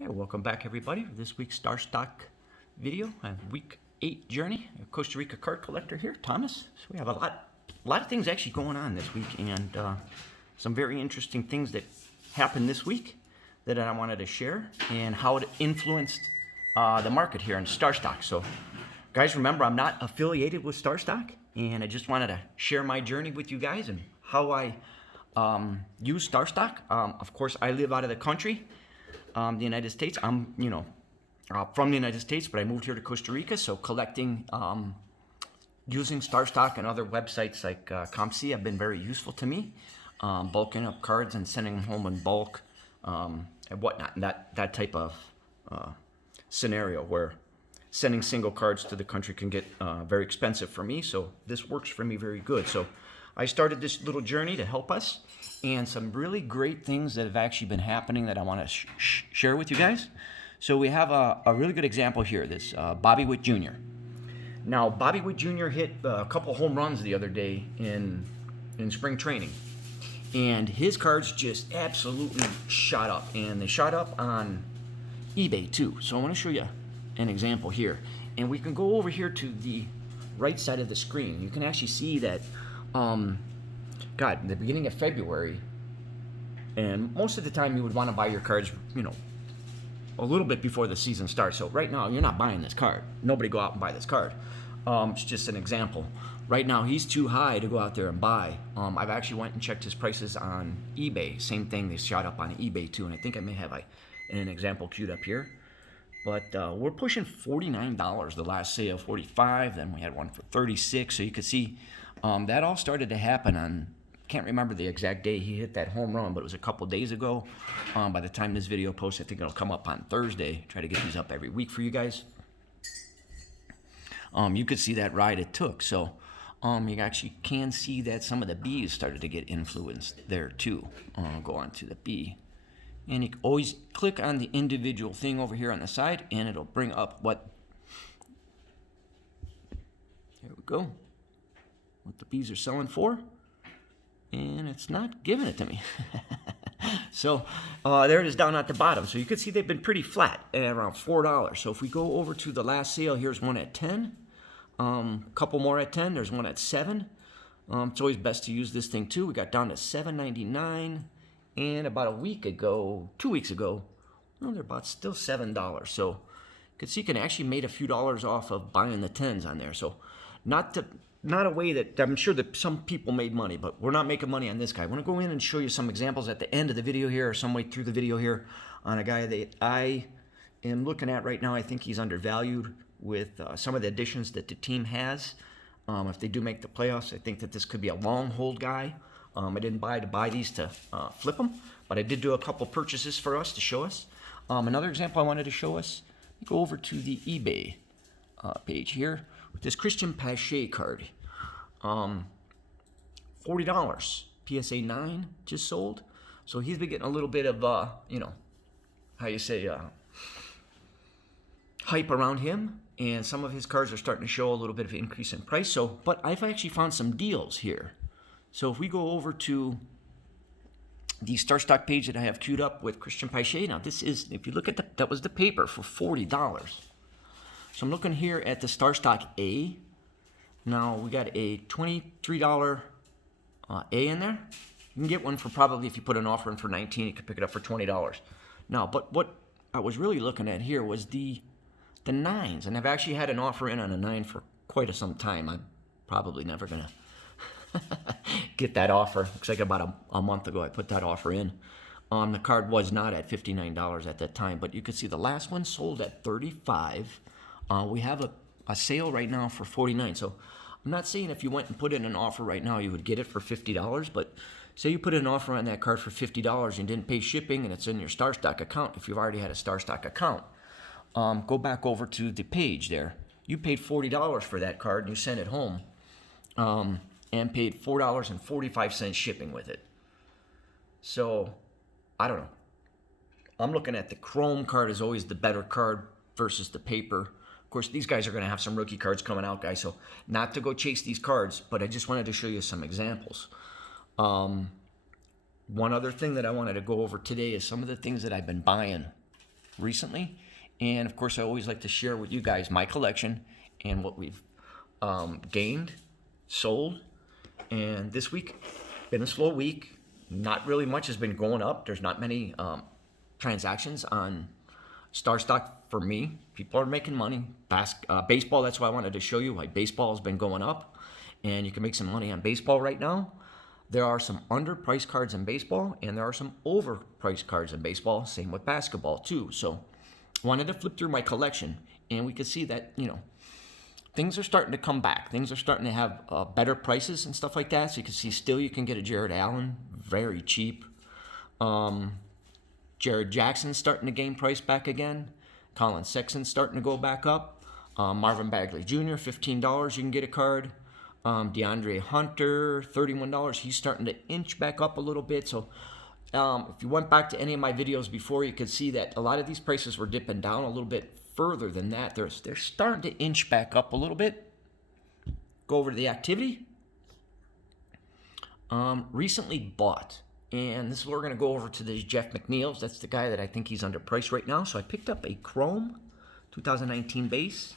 Hey, welcome back everybody for this week's StarStock video on week 8 journey. A Costa Rica card collector here, Thomas. So we have a lot of things actually going on this week, and some very interesting things that happened this week that I wanted to share and how it influenced the market here in StarStock. So guys, remember, I'm not affiliated with StarStock, and I just wanted to share my journey with you guys and how I use StarStock. Of course, I live out of the country. The United States. I'm, from the United States, but I moved here to Costa Rica. So collecting, using StarStock and other websites like ComC have been very useful to me. Bulking up cards and sending them home in bulk and whatnot. And that type of scenario where sending single cards to the country can get very expensive for me. So this works for me very good. So I started this little journey to help us, and some really great things that have actually been happening that I want to share with you guys. So we have a really good example here, this Witt Jr. Now, Witt Jr. hit a couple home runs the other day in spring training, and his cards just absolutely shot up, and they shot up on eBay too. So I want to show you an example here, and we can go over here to the right side of the screen. You can actually see that in the beginning of February, and most of the time you would want to buy your cards, a little bit before the season starts. So right now, you're not buying this card. Nobody go out and buy this card. It's just an example. Right now, he's too high to go out there and buy. I've actually went and checked his prices on eBay. Same thing, they shot up on eBay too, and I think I may have an example queued up here. But we're pushing $49 the last sale, $45. Then we had one for $36. So you could see that all started to happen on, can't remember the exact day he hit that home run, but it was a couple days ago. By the time this video posts, I think it'll come up on Thursday. Try to get these up every week for you guys. You could see that ride it took. So you actually can see that some of the B's started to get influenced there too. Go on to the B. And you can always click on the individual thing over here on the side, and it'll bring up what, there we go, what the B's are selling for. And it's not giving it to me. So there it is down at the bottom. So you can see they've been pretty flat at around $4. So if we go over to the last sale, here's one at 10. Couple more at 10. There's one at 7. It's always best to use this thing too. We got down to $7.99. And about a week ago, 2 weeks ago, they're about still $7. So you can see you can actually made a few dollars off of buying the 10s on there. So not a way that I'm sure that some people made money, but we're not making money on this guy. I want to go in and show you some examples at the end of the video here, or some way through the video here, on a guy that I am looking at right now. I think he's undervalued with some of the additions that the team has. If they do make the playoffs, I think that this could be a long hold guy. I didn't buy these to flip them, but I did do a couple purchases for us to show us. Another example I wanted to show us, go over to the eBay page here with this Christian Pache card. $40. PSA 9 just sold. So he's been getting a little bit of, hype around him, and some of his cards are starting to show a little bit of increase in price. So, but I've actually found some deals here. So if we go over to the StarStock page that I have queued up with Christian Pache, now this is, if you look at that was the paper for $40. So I'm looking here at the StarStock A. Now we got a $23 A in there. You can get one for probably, if you put an offer in for $19, you can pick it up for $20. Now, but what I was really looking at here was the 9s, and I've actually had an offer in on a 9 for quite some time. I'm probably never gonna get that offer. Looks like about a month ago I put that offer in. The card was not at $59 at that time, but you can see the last one sold at $35. We have a sale right now for $49. So I'm not saying if you went and put in an offer right now you would get it for $50, but say you put in an offer on that card for $50 and didn't pay shipping, and it's in your StarStock account. If you've already had a StarStock account, go back over to the page there. You paid $40 for that card and you sent it home, and paid $4.45 shipping with it. So I don't know. I'm looking at the Chrome card is always the better card versus the paper. Of course, these guys are going to have some rookie cards coming out, guys, so not to go chase these cards, but I just wanted to show you some examples. One other thing that I wanted to go over today is some of the things that I've been buying recently. And of course, I always like to share with you guys my collection and what we've gained, sold. And this week, been a slow week. Not really much has been going up. There's not many transactions on StarStock for me. People are making money. Baseball, that's why I wanted to show you why baseball has been going up. And you can make some money on baseball right now. There are some underpriced cards in baseball, and there are some overpriced cards in baseball. Same with basketball, too. So wanted to flip through my collection, and we could see that, things are starting to come back. Things are starting to have better prices and stuff like that. So you can see still you can get a Jared Allen very cheap. Jared Jackson's starting to gain price back again. Colin Sexton's starting to go back up. Marvin Bagley Jr., $15 you can get a card. DeAndre Hunter, $31. He's starting to inch back up a little bit. So if you went back to any of my videos before, you could see that a lot of these prices were dipping down a little bit further than that. They're starting to inch back up a little bit. Go over to the activity. Recently bought. And this is where we're going to go over to the Jeff Mcneils. That's the guy that I think he's underpriced right now. So I picked up a Chrome 2019 base,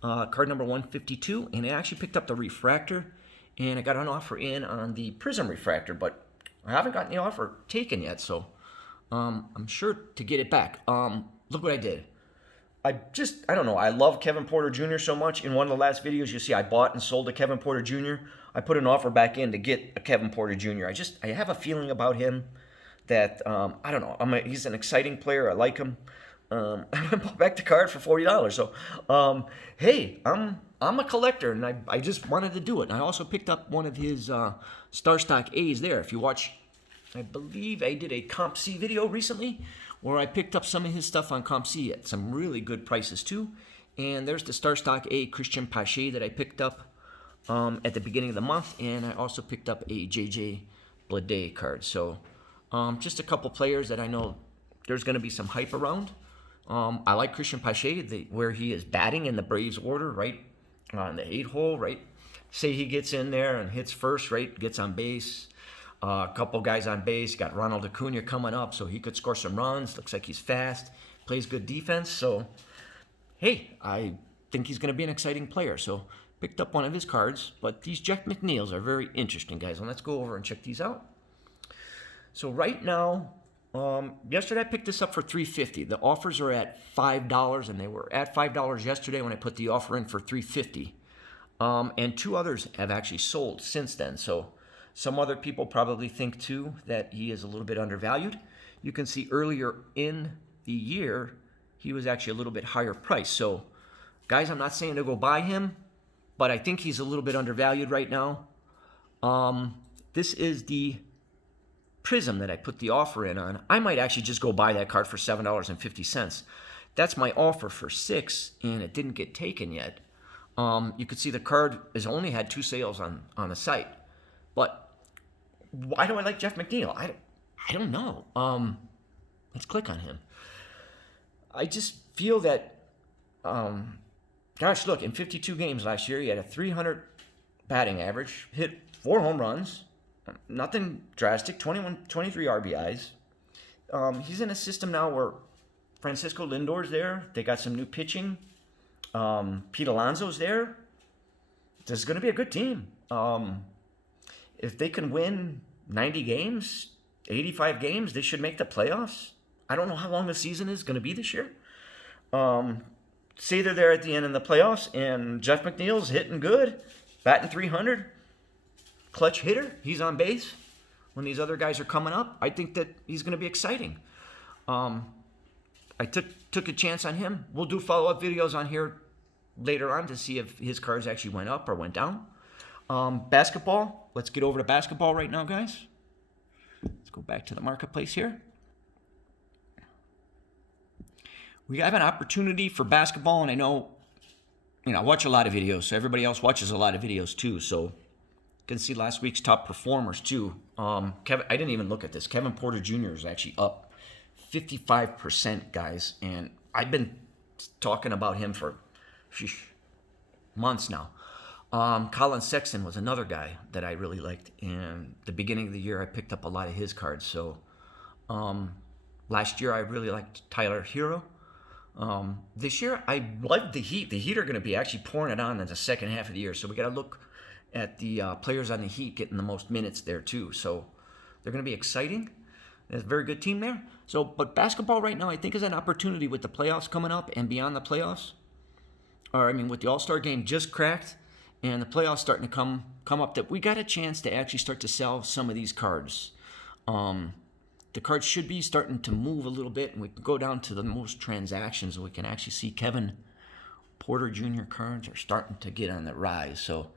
card number 152. And I actually picked up the refractor. And I got an offer in on the Prism refractor. But I haven't gotten the offer taken yet. So I'm sure to get it back. Look what I did. I don't know. I love Kevin Porter Jr. so much. In one of the last videos, you see I bought and sold a Kevin Porter Jr. I put an offer back in to get a Kevin Porter Jr. I have a feeling about him that, I don't know. He's an exciting player. I like him. I bought back the card for $40. So, hey, I'm a collector, and I just wanted to do it. And I also picked up one of his StarStock A's there. If you watch, I believe I did a Comp C video recently where I picked up some of his stuff on Comp C at some really good prices too. And there's the StarStock A Christian Pache that I picked up at the beginning of the month. And I also picked up a JJ Bleday card. So just a couple players that I know there's going to be some hype around. I like Christian Pache, where he is batting in the Braves order, right on the 8 hole, right? Say he gets in there and hits first, right? Gets on base. A couple guys on base. Got Ronald Acuna coming up, so he could score some runs. Looks like he's fast. Plays good defense. So, hey, I think he's going to be an exciting player. So, picked up one of his cards. But these Jeff Mcneils are very interesting, guys. And let's go over and check these out. So, right now, yesterday I picked this up for $3.50. The offers are at $5, and they were at $5 yesterday when I put the offer in for $3.50. And 2 others have actually sold since then. So, some other people probably think, too, that he is a little bit undervalued. You can see earlier in the year, he was actually a little bit higher price. So, guys, I'm not saying to go buy him, but I think he's a little bit undervalued right now. This is the Prism that I put the offer in on. I might actually just go buy that card for $7.50. That's my offer for $6, and it didn't get taken yet. You could see the card has only had 2 sales on the site. But why do I like Jeff Mcneil? I don't know. Let's click on him. I just feel that, gosh, look, in 52 games last year, he had a 300 batting average, hit 4 home runs, nothing drastic, 23 RBIs. He's in a system now where Francisco Lindor's there. They got some new pitching. Pete Alonso's there. This is going to be a good team. If they can win 90 games, 85 games, they should make the playoffs. I don't know how long the season is going to be this year. Say they're there at the end in the playoffs, and Jeff Mcneil's hitting good, batting 300, clutch hitter. He's on base when these other guys are coming up. I think that he's going to be exciting. I took a chance on him. We'll do follow-up videos on here later on to see if his cards actually went up or went down. Basketball. Let's get over to basketball right now, guys. Let's go back to the marketplace here. We have an opportunity for basketball, and I know, I watch a lot of videos, so everybody else watches a lot of videos too. So you can see last week's top performers too. I didn't even look at this. Kevin Porter Jr. is actually up 55%, guys, and I've been talking about him for months now. Colin Sexton was another guy that I really liked. And the beginning of the year, I picked up a lot of his cards. So last year, I really liked Tyler Hero. This year, I like the Heat. The Heat are going to be actually pouring it on in the second half of the year. So we got to look at the players on the Heat getting the most minutes there too. So they're going to be exciting. There's a very good team there. So, but basketball right now, I think, is an opportunity with the playoffs coming up and beyond the playoffs. Or I mean, with the All-Star game just cracked and the playoffs starting to come up, that we got a chance to actually start to sell some of these cards. The cards should be starting to move a little bit, and we can go down to the most transactions, and we can actually see Kevin Porter Jr. cards are starting to get on the rise. So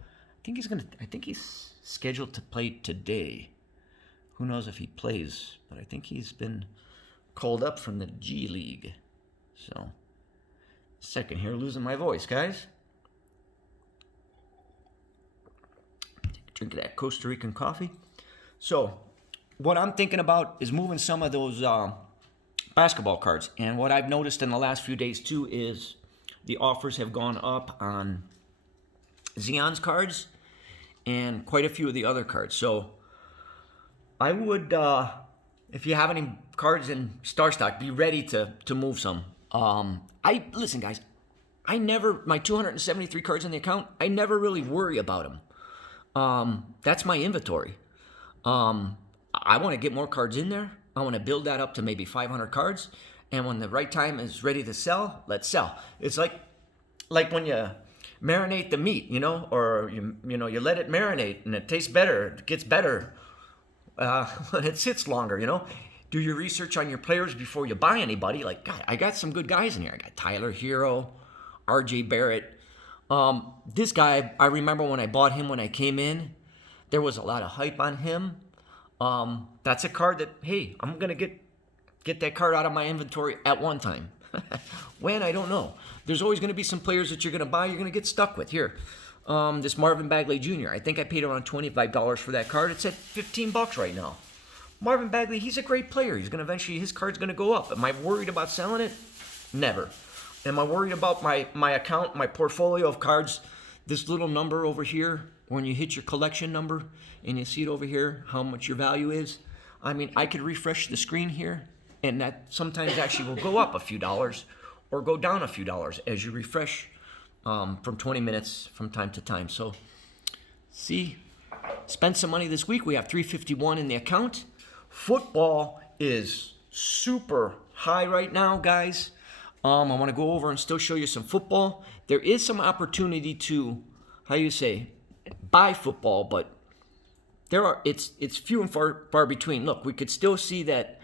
I think he's scheduled to play today. Who knows if he plays, but I think he's been called up from the G League. So, second here, losing my voice, guys. Drink that Costa Rican coffee. So, what I'm thinking about is moving some of those basketball cards. And what I've noticed in the last few days, too, is the offers have gone up on Xeon's cards and quite a few of the other cards. So, I would, if you have any cards in StarStock, be ready to move some. Listen, guys, my 273 cards in the account, I never really worry about them. That's my inventory. I want to get more cards in there. I want to build that up to maybe 500 cards. And when the right time is ready to sell, let's sell. It's like when you marinate the meat, or you let it marinate and it tastes better, it gets better. When it sits longer, Do your research on your players before you buy anybody. Like, God, I got some good guys in here. I got Tyler Hero, RJ Barrett. This guy, I remember when I bought him when I came in, there was a lot of hype on him. That's a card that, hey, I'm going to get that card out of my inventory at one time. When, I don't know. There's always going to be some players that you're going to buy, you're going to get stuck with. Here. This Marvin Bagley Jr. I think I paid around $25 for that card. It's at $15 right now. Marvin Bagley, he's a great player. He's going to eventually, his card's going to go up. Am I worried about selling it? Never. Am I worried about my account, my portfolio of cards? This little number over here, when you hit your collection number and you see it over here, how much your value is. I mean, I could refresh the screen here, and that sometimes actually will go up a few dollars or go down a few dollars as you refresh from 20 minutes from time to time. So, see, spent some money this week. We have $351 in the account. Football is super high right now, guys. I want to go over and still show you some football. There is some opportunity to, buy football, but it's few and far between. Look, we could still see that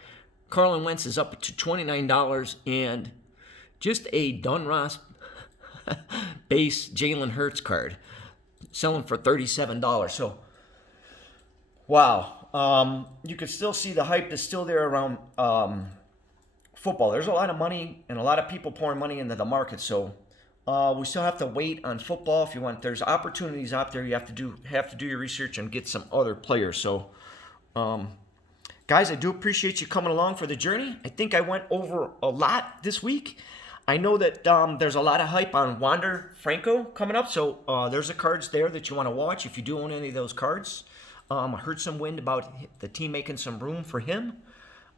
Carlin Wentz is up to $29 and just a Dunross base Jalen Hurts card selling for $37. So, wow. You can still see the hype is still there around football. There's a lot of money and a lot of people pouring money into the market. So we still have to wait on football. If you want, there's opportunities out there. You have to do your research and get some other players. So, guys, I do appreciate you coming along for the journey. I think I went over a lot this week. I know that there's a lot of hype on Wander Franco coming up. So there's the cards there that you want to watch if you do own any of those cards. I heard some wind about the team making some room for him.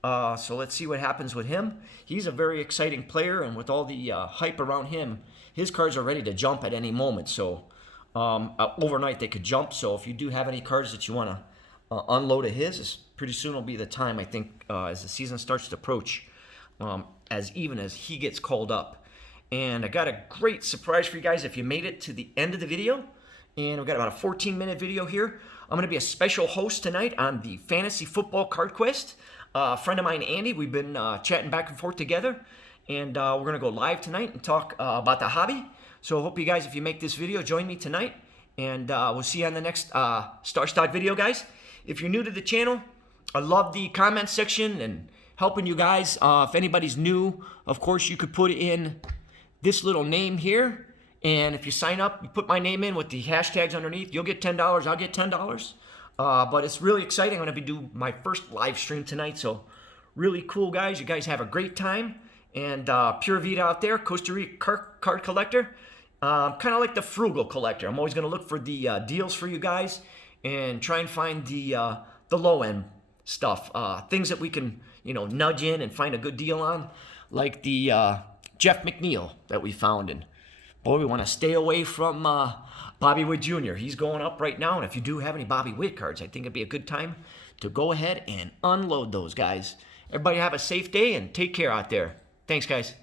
So let's see what happens with him. He's a very exciting player, and with all the hype around him, his cards are ready to jump at any moment. So overnight they could jump. So if you do have any cards that you want to unload of his, pretty soon will be the time, I think, as the season starts to approach, as he gets called up. And I got a great surprise for you guys if you made it to the end of the video. And we've got about a 14-minute video here. I'm going to be a special host tonight on the Fantasy Football Card Quest. A friend of mine, Andy, we've been chatting back and forth together. And we're going to go live tonight and talk about the hobby. So I hope you guys, if you make this video, join me tonight. And we'll see you on the next StarStock video, guys. If you're new to the channel, I love the comment section and helping you guys. If anybody's new, of course, you could put in this little name here. And if you sign up, you put my name in with the hashtags underneath, you'll get $10. I'll get $10. But it's really exciting. I'm going to be doing my first live stream tonight. So really cool, guys. You guys have a great time. And Pura Vida out there, Costa Rica card collector. Kind of like the frugal collector. I'm always going to look for the deals for you guys and try and find the low-end stuff. Things that we can, nudge in and find a good deal on. Like the Jeff Mcneil that we found. And boy, we want to stay away from Bobby Witt Jr. He's going up right now. And if you do have any Bobby Witt cards, I think it'd be a good time to go ahead and unload those, guys. Everybody have a safe day and take care out there. Thanks, guys.